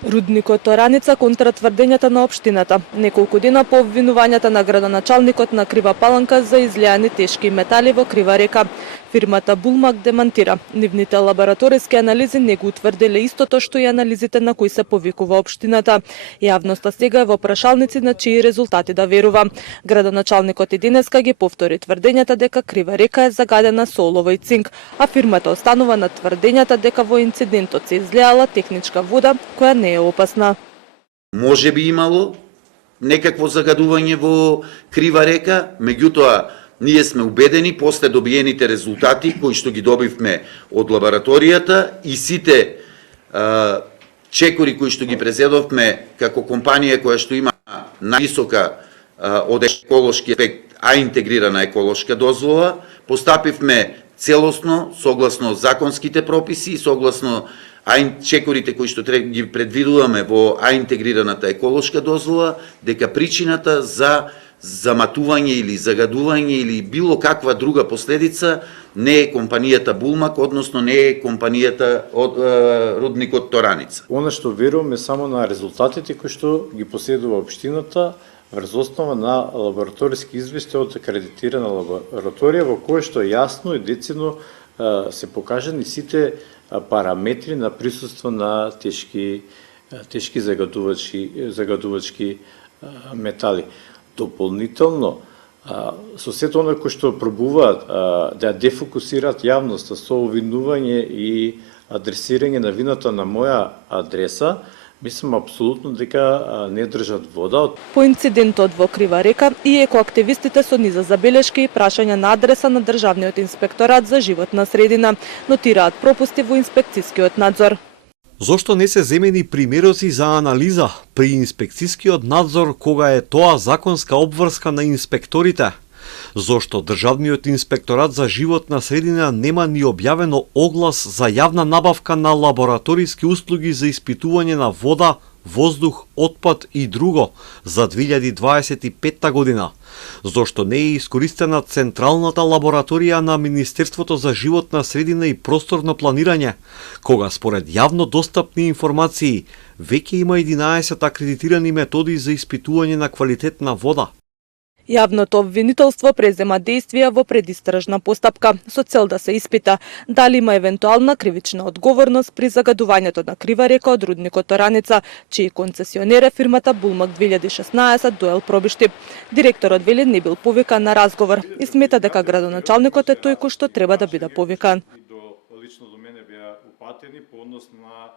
Рудникот Тораница контра тврдењата на општината. Неколку дена по обвинувањата на градоначалникот на Крива Паланка за излијани тешки метали во Крива река. Фирмата Булмак демантира. Нивните лабораториски анализи не го утврдиле истото што и анализите на кои се повикува општината. Јавноста сега е во прашалници на чии резултати да верува. Градоначалникот и денеска ги повтори тврдењата дека Крива река е загадена со олово и цинк, а фирмата останува на тврдењата дека во инцидентот се излеала техничка вода која не е опасна. Може би имало некакво загадување во Крива река, меѓутоа ние сме убедени после добиените резултати кои што ги добивме од лабораторијата и сите чекори кои што ги презедовме како компанија која што има највисока од еколошки ефект, а интегрирана еколошка дозвола, постапивме целосно согласно законските прописи и согласно чекорите кои што ги предвидуваме во интегрираната еколошка дозвола, дека причината за заматување или загадување или било каква друга последица не е компанијата Булмак, односно не е компанијата од рудникот Тораница. Она што веруваме само на резултатите кои што ги поседува општината врз основа на лабораториски извештај од акредитирана лабораторија во кој што јасно и децидно се покажани сите параметри на присуство на тешки загадувачки метали. Дополнително, со сето оно кој што пробуваат да дефокусираат јавноста со обвинување и адресирање на вината на моја адреса, мислам апсолутно дека не држат вода. По инцидентот во Крива река и екоактивистите со низа забелешки и прашања на адреса на Државниот инспекторат за животна средина, нотираат пропусти во инспекцискиот надзор. Зошто не се земени примероци за анализа при инспекцискиот надзор кога е тоа законска обврска на инспекторите? Зошто Државниот инспекторат за животна средина нема ни објавено оглас за јавна набавка на лабораториски услуги за испитување на вода, воздух, отпад и друго за 2025 година? Зошто не е искористена Централната лабораторија на Министерството за животна средина и просторно планирање, кога според јавно достапни информации веќе има 11 акредитирани методи за испитување на квалитет на вода? Јавното обвинителство презема действија во предистражна постапка со цел да се испита дали има евентуална кривична одговорност при загадувањето на Крива река од рудникот Тораница, чиј концесионер е фирмата Булмак 2016 Доел Пробишти. Директорот вели не бил повикан на разговор и смета дека градоначалникот е тој кој што треба да биде повикан. Лично до мене беа упатени по однос на